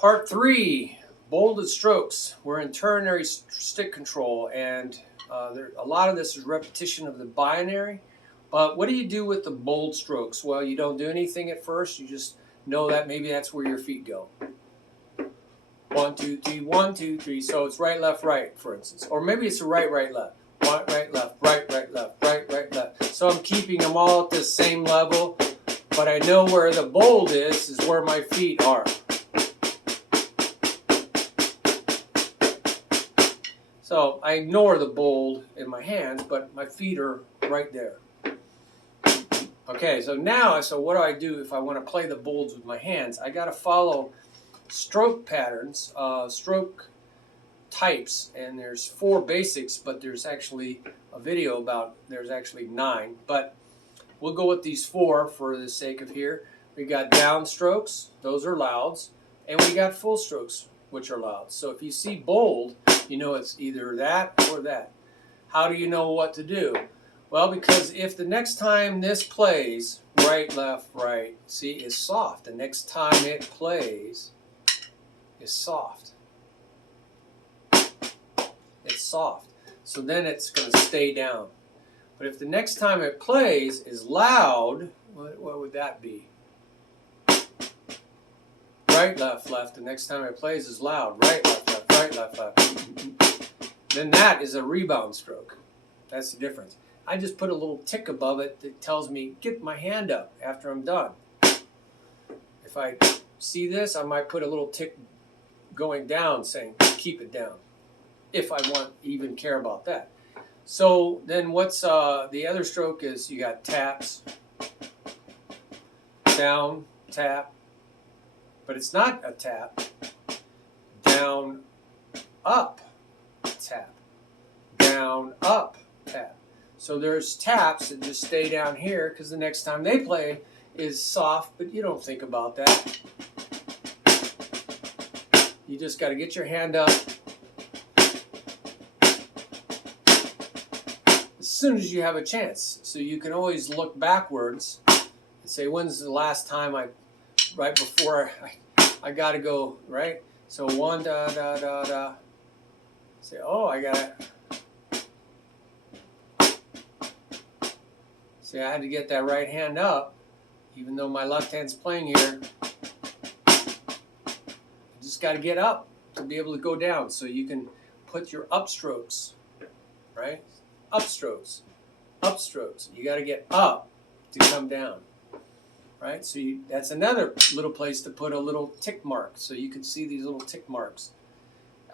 Part 3, bolded strokes. We're in ternary stick control, and a lot of this is repetition of the binary. But what do you do with the bold strokes? Well, you don't do anything at first. You just know that maybe that's where your feet go. 1, 2, 3, 1, 2, 3. So it's right, left, right, for instance. Or maybe it's a right, right, left. Right, left, right, right, left, right, right, left. So I'm keeping them all at the same level, but I know where the bold is where my feet are. So I ignore the bold in my hands, but my feet are right there. Okay, so now, what do I do if I want to play the bolds with my hands? I got to follow stroke patterns, stroke types, and there's 4 basics, but there's actually a video about, there's actually 9, but we'll go with these 4 for the sake of here. We got down strokes, those are louds, and we got full strokes, which are louds. So if you see bold, you know it's either that or that. How do you know what to do? Well, because if the next time this plays, right, left, right, see, is soft. The next time it plays is soft. It's soft. So then it's going to stay down. But if the next time it plays is loud, what would that be? Right, left, left. The next time it plays is loud. Right, left, left, right, left, left. Then that is a rebound stroke. That's the difference. I just put a little tick above it that tells me, get my hand up after I'm done. If I see this, I might put a little tick going down saying, keep it down. If I even care about that. So then what's the other stroke is you got taps, down, tap, but it's not a tap, down, up, tap, down, up, tap. So there's taps that just stay down here because the next time they play is soft, but you don't think about that. You just got to get your hand up. As soon as you have a chance. So you can always look backwards and say, when's the last time right before I got to go, right? So 1, da, da, da, da. Say, oh, I got to. See, I had to get that right hand up, even though my left hand's playing here. You just got to get up to be able to go down. So you can put your upstrokes, right? Upstrokes, upstrokes. You got to get up to come down, right? So that's another little place to put a little tick mark. So you can see these little tick marks.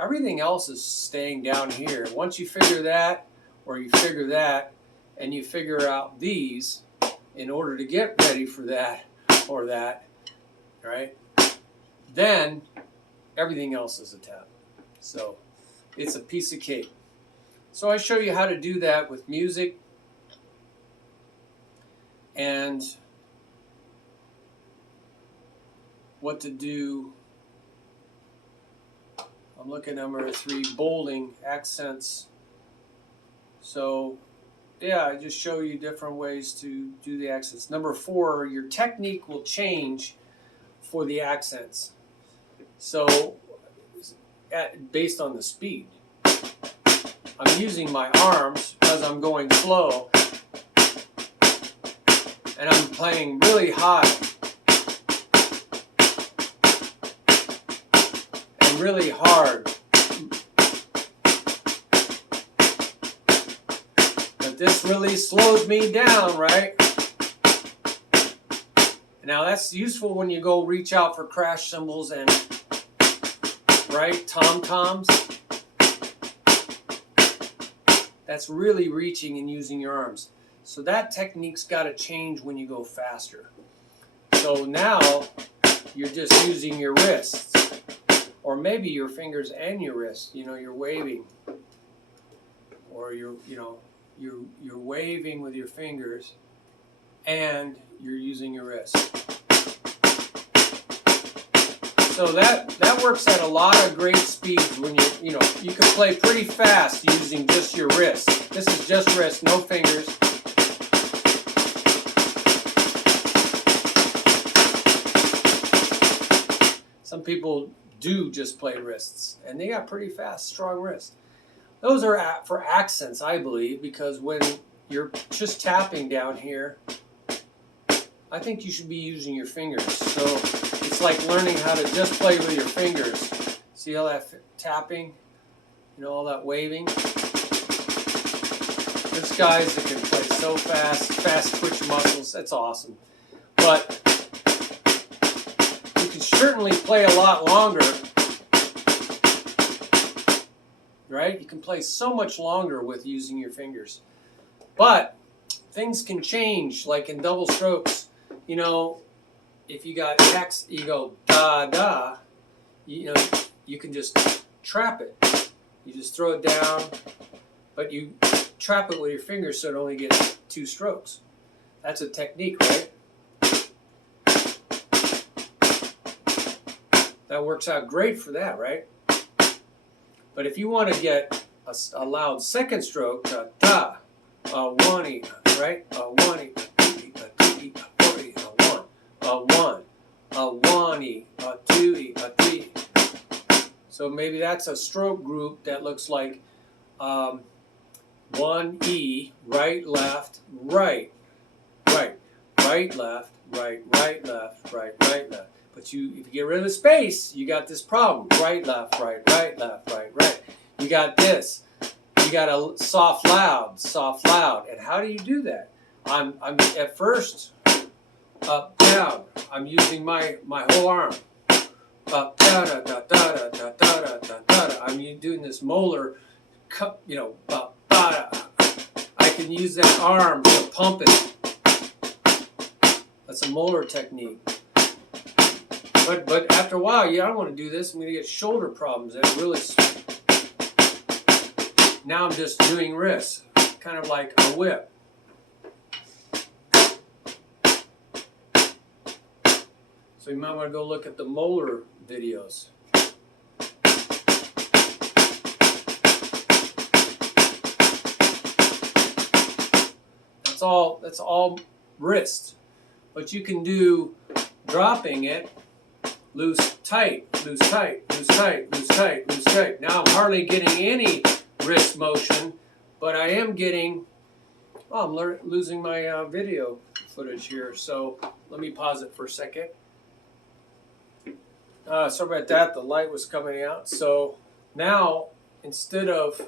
Everything else is staying down here. Once you figure that, or you figure that, and you figure out these in order to get ready for that or that, right? Then everything else is a tap. So it's a piece of cake. So I show you how to do that with music and what to do. I'm looking at number 3, bolding, accents. So yeah, I just show you different ways to do the accents. Number 4, your technique will change for the accents. So, based on the speed. I'm using my arms because I'm going slow. And I'm playing really high. And really hard. This really slows me down, right? Now that's useful when you go reach out for crash cymbals and, right, tom-toms. That's really reaching and using your arms. So that technique's got to change when you go faster. So now you're just using your wrists, or maybe your fingers and your wrists. You know, you're waving, or you're waving with your fingers and you're using your wrist. So that works at a lot of great speeds when you can play pretty fast using just your wrist. This is just wrist, no fingers. Some people do just play wrists, and they got pretty fast, strong wrists. Those are for accents, I believe, because when you're just tapping down here, I think you should be using your fingers. So it's like learning how to just play with your fingers. See all that tapping, all that waving? There's guys that can play so fast twitch muscles, that's awesome. But you can certainly play a lot longer, right? You can play so much longer with using your fingers. But things can change, like in double strokes. If you got X, you go da da, you can just trap it. You just throw it down, but you trap it with your fingers so it only gets 2 strokes. That's a technique, right? That works out great for that, right? But if you want to get a loud second stroke, da, one-e, right? One-e, two-e, two-e, four-e, one, one-e, two-e, three. So maybe that's a stroke group that looks like 1-E, right, left, right, right, right, left, right, right, left, right, right, left. But if you get rid of the space, you got this problem. Right, left, right, right, left, right, right. You got this. You got a soft, loud, soft, loud. And how do you do that? I'm at first up, down. I'm using my whole arm. Up, da da da da da da da da da. I'm doing this Moeller, up, da da. I can use that arm to pump it. That's a Moeller technique. But after a while, I don't want to do this. I'm going to get shoulder problems. Now I'm just doing wrists, kind of like a whip. So you might want to go look at the Moeller videos. That's all wrist. But you can do dropping it, loose, tight, loose, tight, loose, tight, loose, tight, loose, tight. Now I'm hardly getting any wrist motion, but I am getting, I'm losing my video footage here. So let me pause it for a second. Sorry about that, the light was coming out. So now, instead of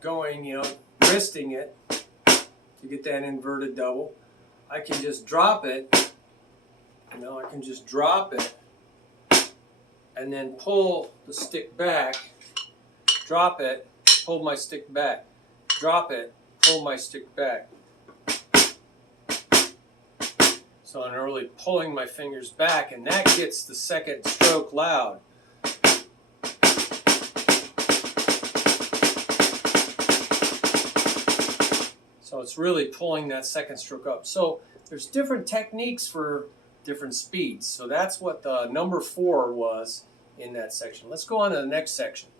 going, wristing it to get that inverted double, I can just drop it, I can just drop it and then pull the stick back, drop it, pull my stick back, drop it, pull my stick back. So I'm really pulling my fingers back, and that gets the second stroke loud. So it's really pulling that second stroke up. So there's different techniques for different speeds. So that's what the number 4 was in that section. Let's go on to the next section.